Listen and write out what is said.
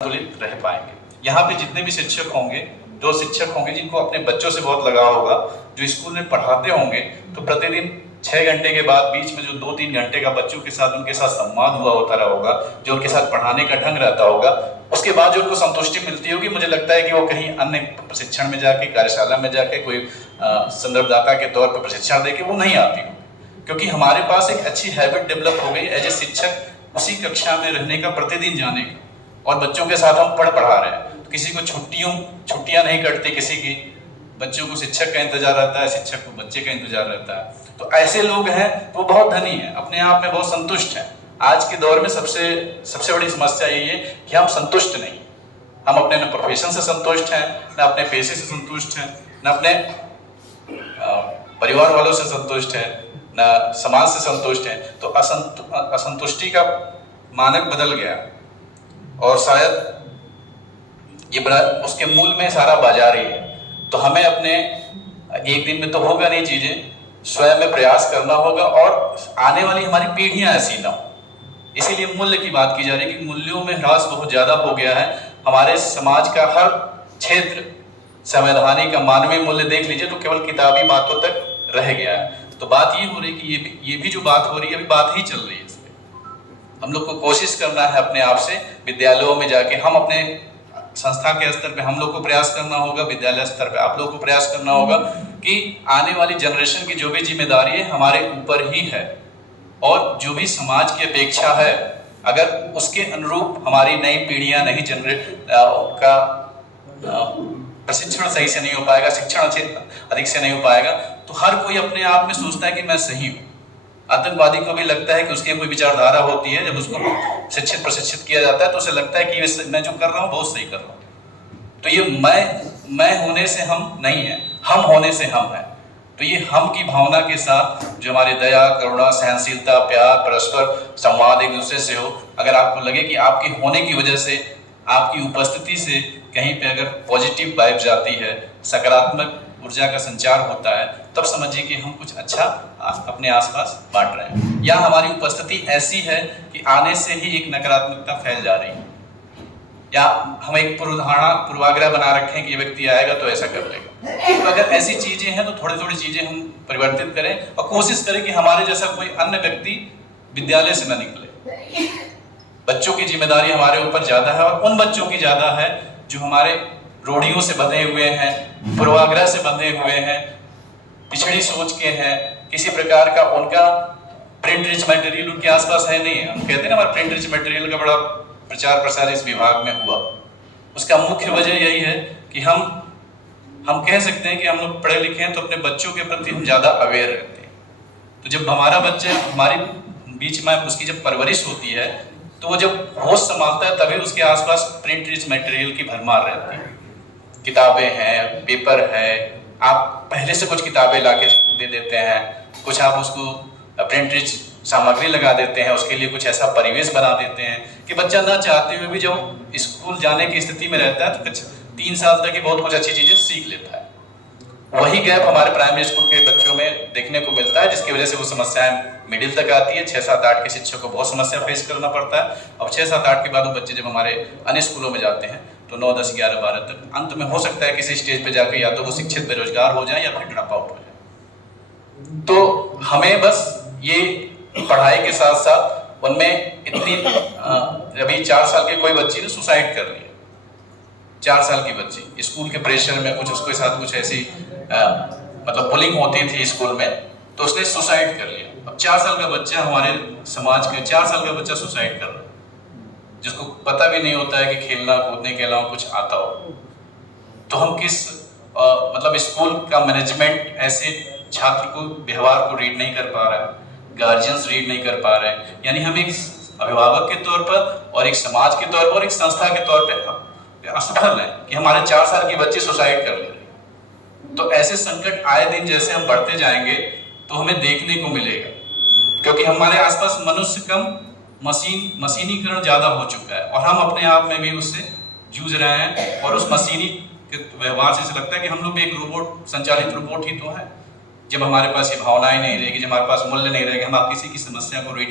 संतुलित रह पाएंगे। यहाँ पे जितने भी शिक्षक होंगे, जो शिक्षक होंगे जिनको अपने बच्चों से बहुत लगाव होगा, जो स्कूल में पढ़ाते होंगे, तो प्रतिदिन 6 घंटे के बाद बीच में जो 2-3 घंटे का बच्चों के साथ उनके साथ संवाद हुआ होता रहा होगा, जो उनके साथ पढ़ाने का ढंग रहता होगा, उसके बाद जो उनको संतुष्टि मिलती होगी, मुझे लगता है कि वो कहीं अन्य प्रशिक्षण में जाके, कार्यशाला में जाके, कोई संदर्भदाता के तौर पर प्रशिक्षण देके वो नहीं आती हो, क्योंकि हमारे पास एक अच्छी हैबिट डेवलप हो गई एज ए शिक्षक उसी कक्षा में रहने का, प्रतिदिन जाने का, और बच्चों के साथ हम पढ़ा रहे हैं। तो किसी को छुट्टियां नहीं कटती, किसी की बच्चों को शिक्षक का इंतजार रहता है, शिक्षक को बच्चे का इंतजार रहता है। तो ऐसे लोग हैं वो बहुत धनी हैं, अपने आप में बहुत संतुष्ट हैं। आज के दौर में सबसे बड़ी समस्या यही है कि हम संतुष्ट नहीं, हम अपने न प्रोफेशन से संतुष्ट हैं, न अपने पेशे से संतुष्ट हैं, न अपने परिवार वालों से संतुष्ट हैं, न समाज से संतुष्ट हैं। तो असंतुष्टि का मानक बदल गया, और शायद ये बड़ा उसके मूल में सारा बाजार ही है। तो हमें अपने एक दिन में तो होगा नहीं चीजें, स्वयं में प्रयास करना होगा, और आने वाली हमारी पीढ़ियां ऐसी ना हो। इसीलिए मूल्य की बात की जा रही है कि मूल्यों में ह्रास बहुत ज्यादा हो गया है। हमारे समाज का हर क्षेत्र संवैधानिक का मानवीय मूल्य देख लीजिए तो केवल किताबी बातों तक रह गया है। तो बात ये हो रही है कि ये भी जो बात हो रही है, अभी बात ही चल रही है। हम लोग को कोशिश करना है अपने आप से, विद्यालयों में जाके हम अपने संस्था के स्तर पे हम लोग को प्रयास करना होगा, विद्यालय स्तर पे आप लोग को प्रयास करना होगा कि आने वाली जनरेशन की जो भी जिम्मेदारी है हमारे ऊपर ही है, और जो भी समाज की अपेक्षा है, अगर उसके अनुरूप हमारी नई पीढ़ियां नहीं का प्रशिक्षण सही से नहीं हो पाएगा, शिक्षण अधिक से नहीं हो पाएगा, तो हर कोई अपने आप में सोचता है कि मैं सही हूँ। आतंकवादी को भी लगता है कि उसकी कोई विचारधारा होती है, जब उसको शिक्षित प्रशिक्षित किया जाता है तो उसे लगता है कि मैं जो कर रहा हूँ बहुत सही कर रहा हूँ। तो ये मैं होने से हम नहीं है, हम होने से हम है। तो ये हम की भावना के साथ जो हमारी दया, करुणा, सहनशीलता, प्यार, परस्पर संवाद एक दूसरे से हो, अगर आपको लगे कि आपके होने की वजह से, आपकी उपस्थिति से कहीं पे अगर पॉजिटिव वाइब जाती है, सकारात्मक ऊर्जा का संचार होता है, तब समझिए कि हम कुछ अच्छा अपने आसपास बांट रहे हैं, या हमारी उपस्थिति ऐसी है कि आने से ही एक नकारात्मकता फैल जा रही है, या हम एक पूर्वाग्रह बना रखें कि ये व्यक्ति आएगा तो ऐसा कर लेगा। तो अगर ऐसी चीजें हैं तो थोड़ी चीजें हम परिवर्तित करें और कोशिश करें कि हमारे जैसा कोई अन्य व्यक्ति विद्यालय से न निकले। बच्चों की जिम्मेदारी हमारे ऊपर ज्यादा है, और उन बच्चों की ज्यादा है जो हमारे रूढ़ियों से बंधे हुए हैं, पूर्वाग्रह से बंधे हुए हैं, पिछड़ी सोच के हैं, किसी प्रकार का उनका प्रिंट रिच मटेरियल उनके आसपास है नहीं है। हम कहते हैं ना, हमारे प्रिंट रिच मटेरियल का बड़ा प्रचार प्रसार इस विभाग में हुआ। उसका मुख्य वजह यही है कि हम कह सकते हैं कि हम लोग पढ़े लिखे हैं तो अपने बच्चों के प्रति हम ज्यादा अवेयर रहते हैं। तो जब हमारा बच्चा हमारे बीच में, उसकी जब परवरिश होती है, तो वो जब होश संभालता है तभी उसके आसपास प्रिंट रिच मटेरियल की भरमार रहती है। किताबें हैं, पेपर है, आप पहले से कुछ किताबें लाके दे देते हैं, कुछ आप उसको प्रिंट रिच सामग्री लगा देते हैं, उसके लिए कुछ ऐसा परिवेश बना देते हैं कि बच्चा ना चाहते हुए भी जब स्कूल जाने की स्थिति में रहता है तो कुछ 3 साल तक ही बहुत कुछ अच्छी चीजें सीख लेता है। वही गैप हमारे प्राइमरी स्कूल के बच्चों में देखने को मिलता है, जिसकी वजह से वो समस्याएं मिडिल तक आती है। 6, 7, 8 के शिक्षक को बहुत समस्या फेस करना पड़ता है, और 6, 7, 8 के बाद वो बच्चे जब हमारे अन्य स्कूलों में जाते हैं तो 9, 10, 11, 12 तक अंत में हो सकता है किसी स्टेज पे जाके या तो वो शिक्षित बेरोजगार हो जाए या फिर ड्रॉप आउट हो जाए। तो हमें बस ये पढ़ाई के साथ साथ उनमें इतनी अभी 4 साल के कोई बच्ची ने सुसाइड कर लिया, 4 साल की बच्ची स्कूल के प्रेशर में, कुछ उसके साथ कुछ ऐसी मतलब बुलिंग होती थी स्कूल में, तो उसने सुसाइड कर लिया। अब 4 साल का बच्चा, हमारे समाज के 4 साल का बच्चा सुसाइड कर रहा है, जिसको पता भी नहीं होता है कि खेलना कूदने के अलावा कुछ आता हो। तो हम किस मतलब स्कूल का मैनेजमेंट ऐसे छात्र को व्यवहार को रीड नहीं कर पा रहा है, गार्जियंस रीड नहीं कर पा रहे हैं। यानी हम एक अभिभावक के तौर पर और एक समाज के तौर पर और एक संस्था के तौर पर असफल है कि हमारे 4 साल की बच्ची सुसाइड कर ले रही है। तो ऐसे संकट आए दिन जैसे हम बढ़ते जाएंगे तो हमें देखने को मिलेगा, क्योंकि हमारे आसपास मनुष्य कम मशीनीकरण ज्यादा हो चुका है, और हम अपने आप में भी उससे जूझ रहे हैं। और उस मशीनी के व्यवहार से लगता है कि हम लोग भी एक रोबोट, संचालित रोबोट ही तो है। जब हमारे पास ये भावनाएं नहीं रहेगी, जब हमारे पास मूल्य नहीं रहेगा, हम आप किसी की समस्या को रीड